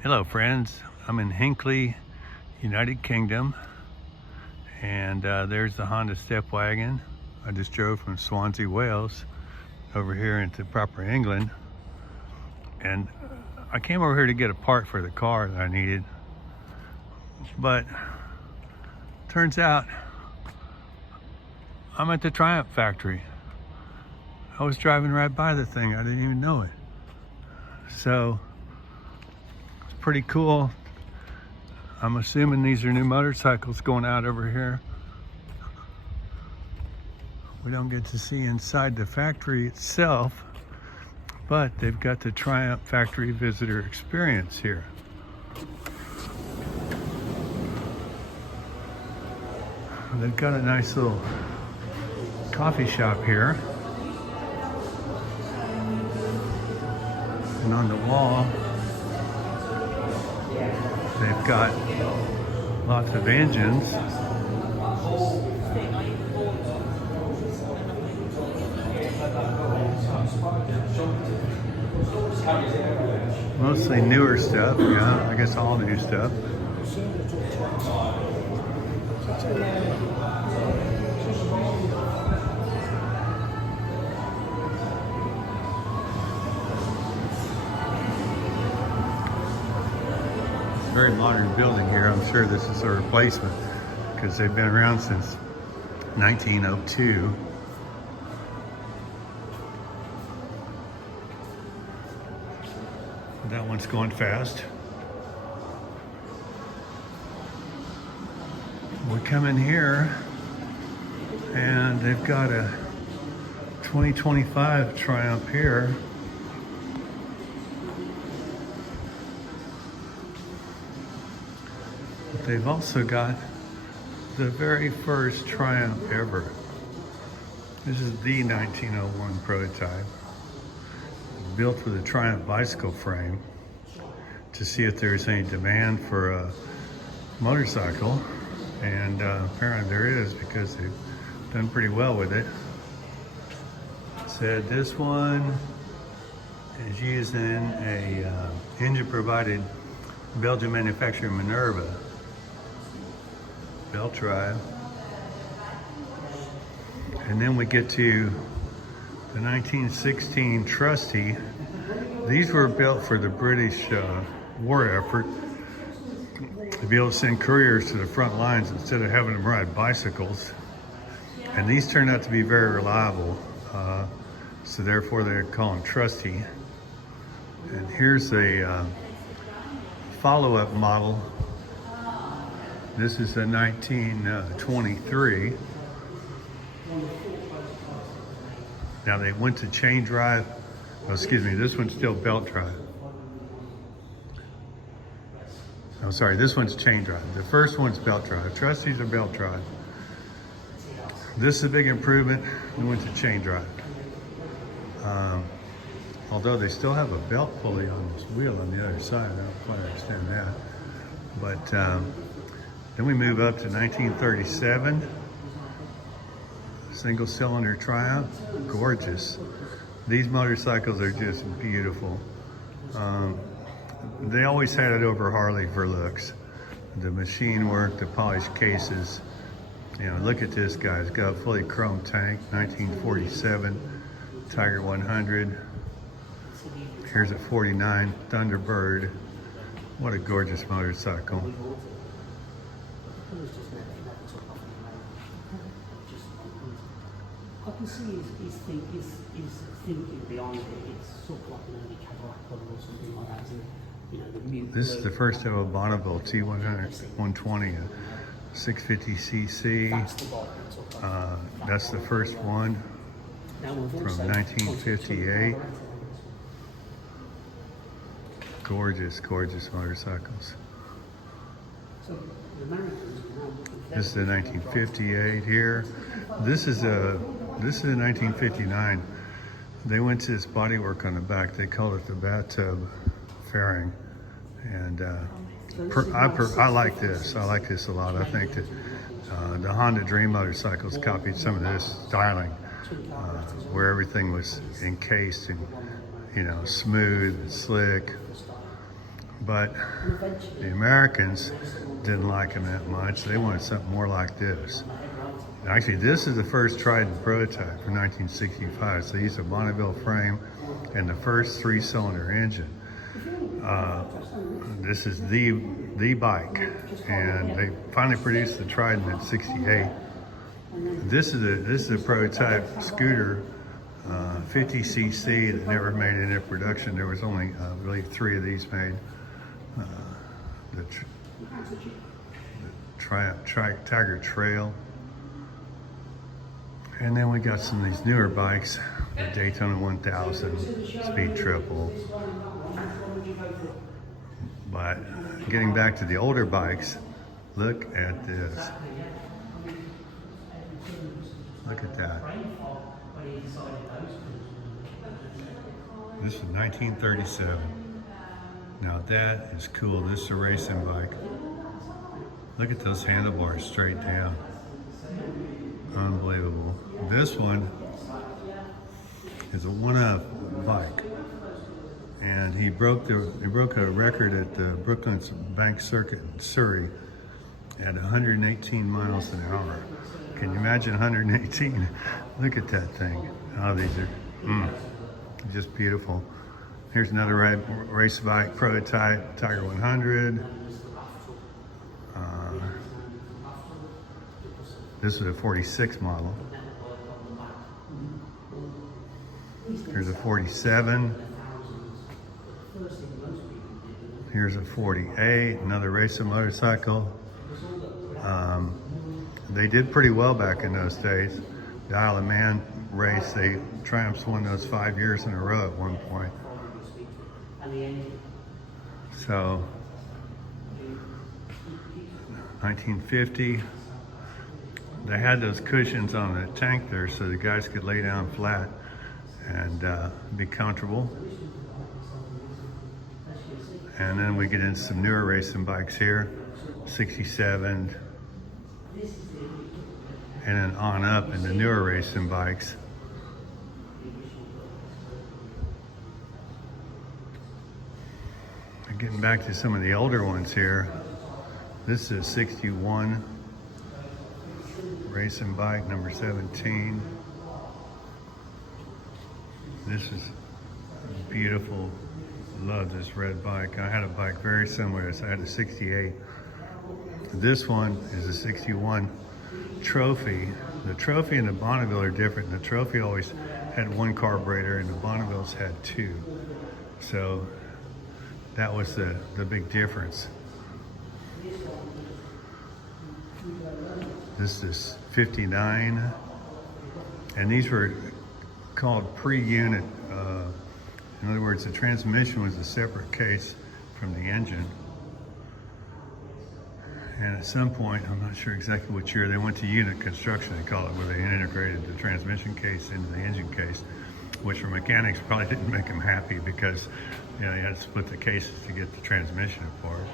Hello friends, I'm in Hinckley, United Kingdom, and there's the Honda Step Wagon. I just drove from Swansea, Wales over here into proper England, and I came over here to get a part for the car that I needed, but turns out I'm at the Triumph factory. I was driving right by the thing, I didn't even know it. So pretty cool. I'm assuming these are new motorcycles going out over here. We don't get to see inside the factory itself, but they've got the Triumph factory visitor experience here. They've got a nice little coffee shop here. And on the wall, they've got lots of engines. Mostly newer stuff, yeah, I guess all new stuff. Very modern building here. I'm sure this is a replacement because they've been around since 1902. That one's going fast. We come in here and they've got a 2025 Triumph here. But they've also got the very first Triumph ever. This is the 1901 prototype, built with a Triumph bicycle frame to see if there's any demand for a motorcycle, and apparently there is, because they've done pretty well with it. Said this one is using a engine provided Belgian manufacturer Minerva belt drive. And then we get to the 1916 Trusty. These were built for the British war effort to be able to send couriers to the front lines instead of having them ride bicycles. And these turned out to be very reliable, so therefore they call them Trusty. And here's a follow-up model. This is a 1923. Now they went to chain drive. Oh, excuse me, this one's still belt drive. Oh, sorry, this one's chain drive. The first one's belt drive. Trustees are belt drive. This is a big improvement. We went to chain drive. Although they still have a belt pulley on this wheel on the other side. I don't quite understand that. But then we move up to 1937. Single cylinder Triumph, gorgeous. These motorcycles are just beautiful. They always had it over Harley for looks. The machine work, the polished cases. You know, look at this guy. It's got a fully chrome tank, 1947 Tiger 100. Here's a 49 Thunderbird. What a gorgeous motorcycle. I can see he's thinking beyond it. It's sort of like an early Cadillac or something like that. And, you know, the mute. This is the first ever Bonneville T100 120, a 650cc. That's the first one from 1958. Gorgeous, gorgeous motorcycles. This is the 1958 here. This is a 1959. They went to this bodywork on the back. They called it the bathtub fairing, and I like this. I like this a lot. I think that the Honda Dream motorcycles copied some of this styling, where everything was encased and, you know, smooth and slick. But And eventually, the Americans didn't like them that much. They wanted something more like this. Actually, this is the first Trident prototype from 1965. So they used a Bonneville frame and the first 3-cylinder engine. This is the bike, and they finally produced the Trident in '68. This is a prototype scooter, 50cc, that never made it into production. There was only, I believe, 3 of these made. The Tiger Trail. And then we got some of these newer bikes, the Daytona 1000, Speed Triple. But getting back to the older bikes, look at this. Look at that. This is 1937. Now that is cool. This is a racing bike. Look at those handlebars straight down. Unbelievable. This one is a one-up bike, and he broke a record at the Brooklyn's Bank Circuit in Surrey at 118 miles an hour. Can you imagine 118? Look at that thing. Oh, these are just beautiful. Here's another race bike prototype, Tiger 100. This is a 46 model. Here's a 47. Here's a 48, another racing motorcycle. They did pretty well back in those days. The Isle of Man race, Triumphs won those 5 years in a row at one point. So, 1950. They had those cushions on the tank there so the guys could lay down flat and be comfortable. And then we get into some newer racing bikes here, 67, and then on up in the newer racing bikes. Getting back to some of the older ones here. This is a 61 racing bike, number 17. This is beautiful. Love this red bike. I had a bike very similar to this. I had a 68. This one is a 61 Trophy. The Trophy and the Bonneville are different. The Trophy always had one carburetor and the Bonnevilles had 2. So that was the big difference. This is 59, and these were called pre-unit. In other words, the transmission was a separate case from the engine. And at some point, I'm not sure exactly what year, they went to unit construction, they call it, where they integrated the transmission case into the engine case, which for mechanics probably didn't make them happy because, you know, you had to split the cases to get the transmission apart.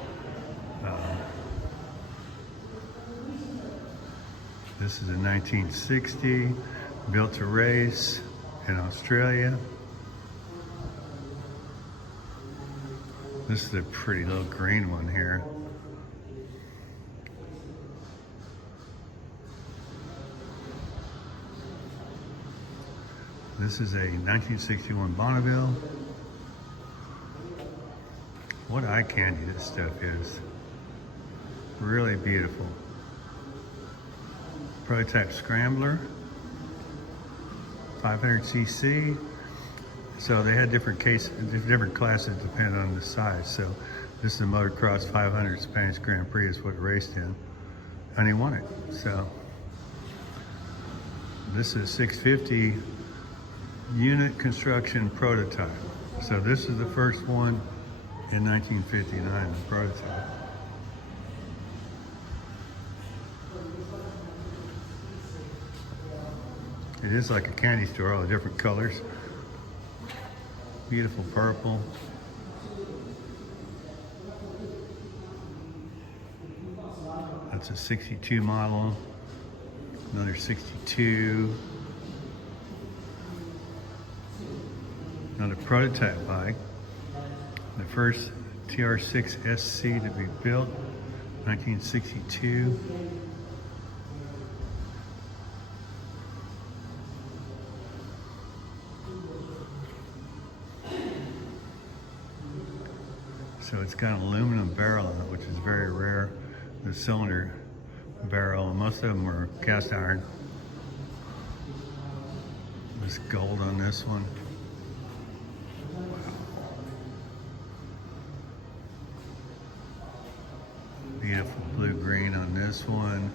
This is a 1960, built to race in Australia. This is a pretty little green one here. This is a 1961 Bonneville. What eye candy this stuff is. Really beautiful. Prototype Scrambler, 500cc. So they had different classes depending on the size. So this is a motocross 500 Spanish Grand Prix is what it raced in, and he won it. So this is 650 unit construction prototype. So this is the first one in 1959, the prototype. It is like a candy store, all the different colors. Beautiful purple. That's a 62 model. Another 62. Another prototype bike. The first TR6 SC to be built, 1962. So it's got an aluminum barrel in it, which is very rare. The cylinder barrel, and most of them are cast iron. There's gold on this one. Beautiful blue-green on this one.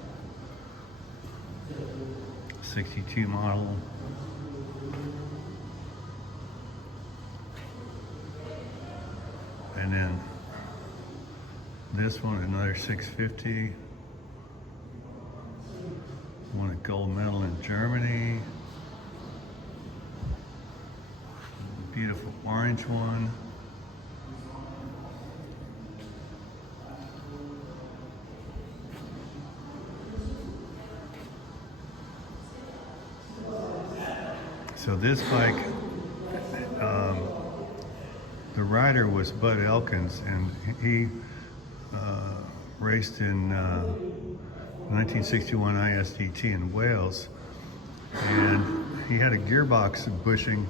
62 model. And then this one, another 650. Won a gold medal in Germany. Beautiful orange one. So this bike, the rider was Bud Elkins, and he raced in 1961 ISDT in Wales, and he had a gearbox bushing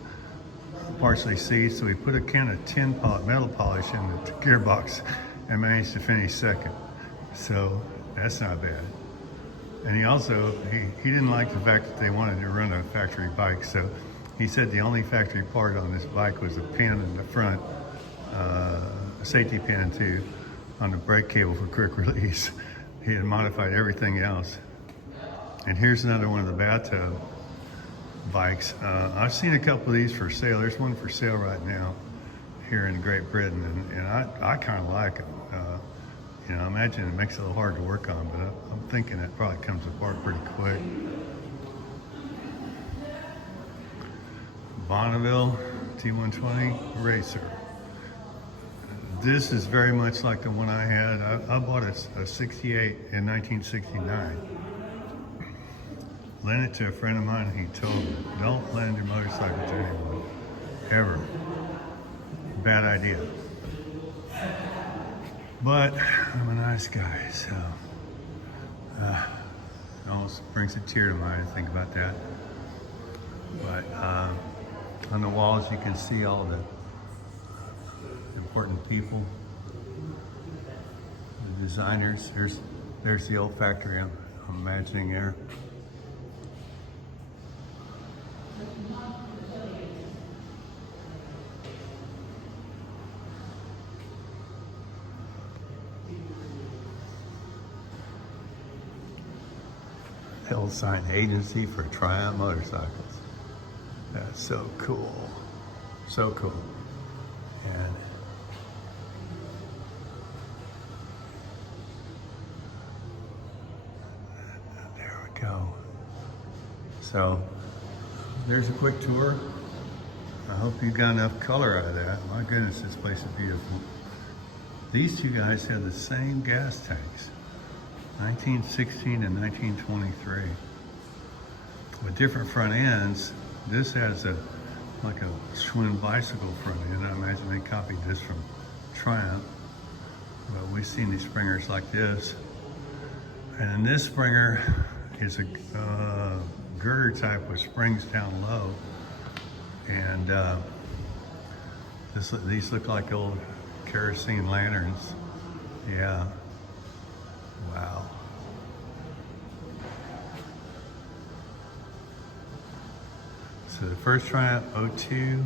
partially seized, so he put a can of metal polish in the gearbox and managed to finish second. So that's not bad. And he also, he didn't like the fact that they wanted to run a factory bike, so he said the only factory part on this bike was a pin in the front, a safety pin too, on the brake cable for quick release. He had modified everything else. And here's another one of the bathtub bikes. I've seen a couple of these for sale. There's one for sale right now here in Great Britain, and I kind of like them. You know, I imagine it makes it a little hard to work on, but I'm thinking it probably comes apart pretty quick. Bonneville T120 Racer. This is very much like the one I had. I bought a 68 in 1969. Lent it to a friend of mine, and he told me, don't lend your motorcycle to anyone, ever. Bad idea. But I'm a nice guy, so it almost brings a tear to mind to think about that. But on the walls, you can see all the important people, the designers. There's the old factory I'm imagining there. Hill Sign Agency for Triumph motorcycles. That's so cool. So cool. And there we go. So there's a quick tour. I hope you got enough color out of that. My goodness, this place is beautiful. These two guys had the same gas tanks, 1916 and 1923, with different front ends. This has like a Schwinn bicycle front end. I imagine they copied this from Triumph, but we've seen these springers like this. And then this springer is a girder type with springs down low, and these look like old kerosene lanterns. Yeah. Wow. So the first Triumph 02,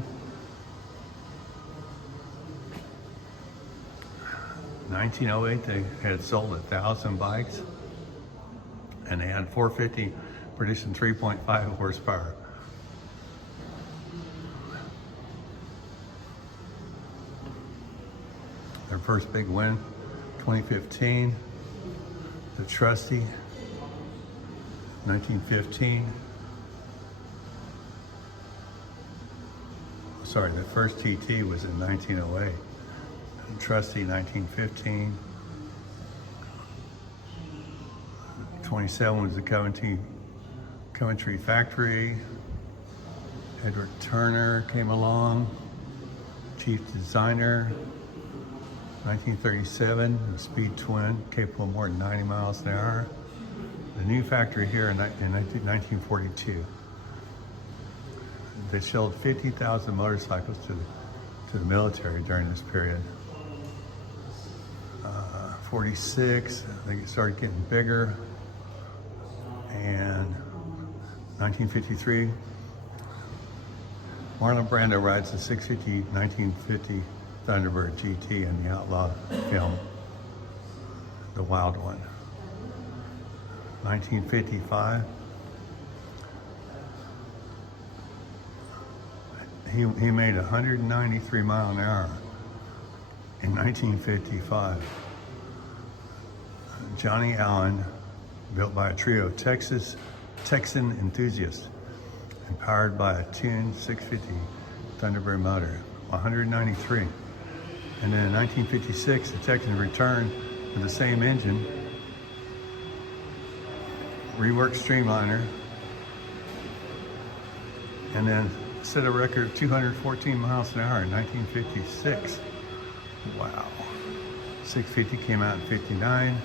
1908, they had sold 1,000 bikes, and they had 450 producing 3.5 horsepower. Their first big win, 2015, the Trusty, 1915. Sorry, the first TT was in 1908. Trusty, 1915. 27 was the Coventry factory. Edward Turner came along, chief designer. 1937, the Speed Twin, capable of more than 90 miles an hour. The new factory here in 1942. They sold 50,000 motorcycles to the military during this period. 46, I think it started getting bigger. And 1953, Marlon Brando rides the 650 1950 Thunderbird GT in the Outlaw film, The Wild One. 1955, he made 193 mile an hour in 1955. Johnny Allen, built by a trio of Texan enthusiasts and powered by a tuned 650 Thunderbird motor, 193. And then in 1956, the Texans returned with the same engine, reworked streamliner, and then set a record of 214 miles an hour in 1956. Wow. 650 came out in 59.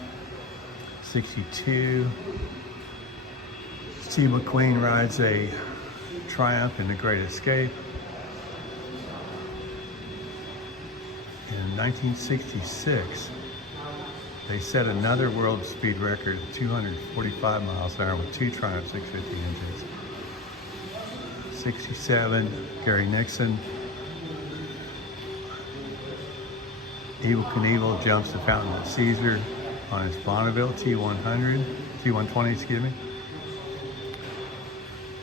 62. Steve McQueen rides a Triumph in The Great Escape. In 1966, they set another world speed record of 245 miles an hour with two Triumph 650 engines. 67, Gary Nixon. Evel Knievel jumps the Fountain of Caesar on his Bonneville T120, excuse me.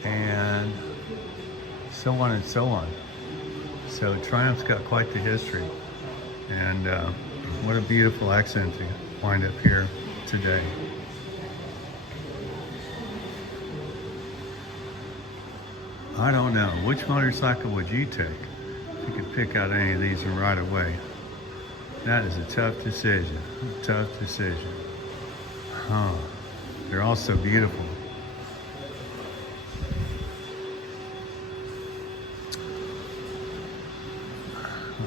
And so on and so on. So Triumph's got quite the history. And what a beautiful accent to wind up here today. I don't know, which motorcycle would you take if you could pick out any of these and ride away? That is a tough decision, Huh, they're all so beautiful.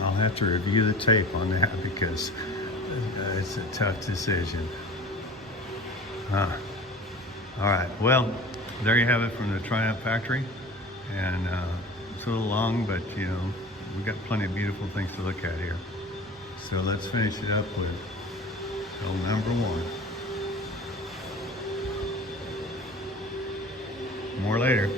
I'll have to review the tape on that because it's a tough decision. All right, well, there you have it from the Triumph factory. And it's a little long, but you know, we've got plenty of beautiful things to look at here. So let's finish it up with old number one. More later.